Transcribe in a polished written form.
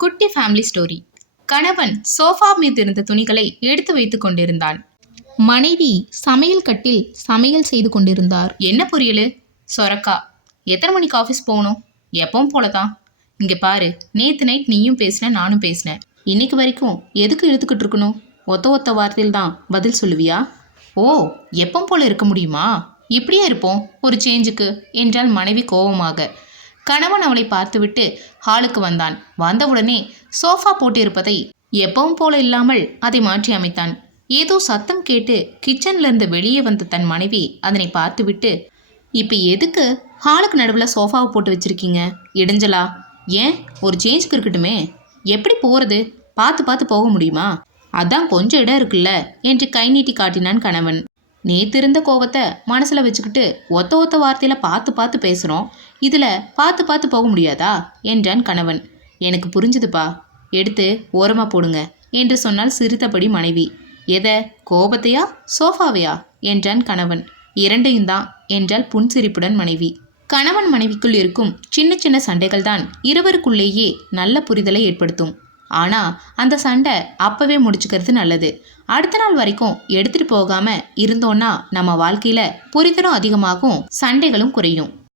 குட்டி family story. கணவன் sofa மீது இருந்த துணிகளை எடுத்து வைத்துக் கொண்டிருந்தான். மனைவி சமையல் கட்டில் சமையல் செய்து கொண்டிருந்தார். என்ன பொரியல்? சொரக்கா. எத்தனை மணிக்கு ஆஃபீஸ் போகணும்? எப்பவும் போலதான். இங்கே பாரு, நேற்று நைட் நீயும் பேசின, நானும் பேசினேன். இன்னைக்கு வரைக்கும் எதுக்கு இழுத்துக்கிட்டு இருக்கணும்? ஒத்த வார்த்தையில் தான் பதில் சொல்லுவியா? ஓ, எப்பவும் போல இருக்க முடியுமா? இப்படியே இருப்போம் ஒரு சேஞ்சுக்கு என்றாள் மனைவி கோபமாக. கணவன் அவளை பார்த்துவிட்டு ஹாலுக்கு வந்தான். வந்தவுடனே சோஃபா போட்டிருப்பதை எப்பவும் போல இல்லாமல் அதை மாற்றி அமைத்தான். ஏதோ சத்தம் கேட்டு கிச்சன்ல இருந்து வெளியே வந்த தன் மனைவி அதனை பார்த்துவிட்டு, இப்போ எதுக்கு ஹாலுக்கு நடுவில் சோஃபாவை போட்டு வச்சிருக்கீங்க? இடைஞ்சலா? ஏன் ஒரு சேஞ்சுக்கு இருக்கட்டுமே. எப்படி போகிறது? பார்த்து பார்த்து போக முடியுமா? அதான் கொஞ்சம் இடம் இருக்குல்ல என்று கை நீட்டி காட்டினான் கணவன். நேத்து இருந்த கோவத்தை மனசில் வச்சுக்கிட்டு ஒத்த வார்த்தையில் பார்த்து பார்த்து பேசுகிறோம். இதில் பார்த்து பார்த்து போக முடியாதா என்றான் கணவன். எனக்கு புரிஞ்சுதுப்பா, எடுத்து ஓரமாக போடுங்க என்று சொன்னால் சிரித்தபடி மனைவி. எதை, கோபத்தையா சோஃபாவையா என்றான் கணவன். இரண்டையும் தான் என்றால் புன்சிரிப்புடன் மனைவி. கணவன் மனைவிக்குள் இருக்கும் சின்ன சின்ன சண்டைகள் தான் இருவருக்குள்ளேயே நல்ல புரிதலை ஏற்படுத்தும். ஆனால் அந்த சண்டை அப்பவே முடிச்சுக்கிறது நல்லது. அடுத்த நாள் வரைக்கும் எடுத்துட்டு போகாம இருந்தோன்னா நம்ம வாழ்க்கையில புரிதலும் அதிகமாகும், சண்டைகளும் குறையும்.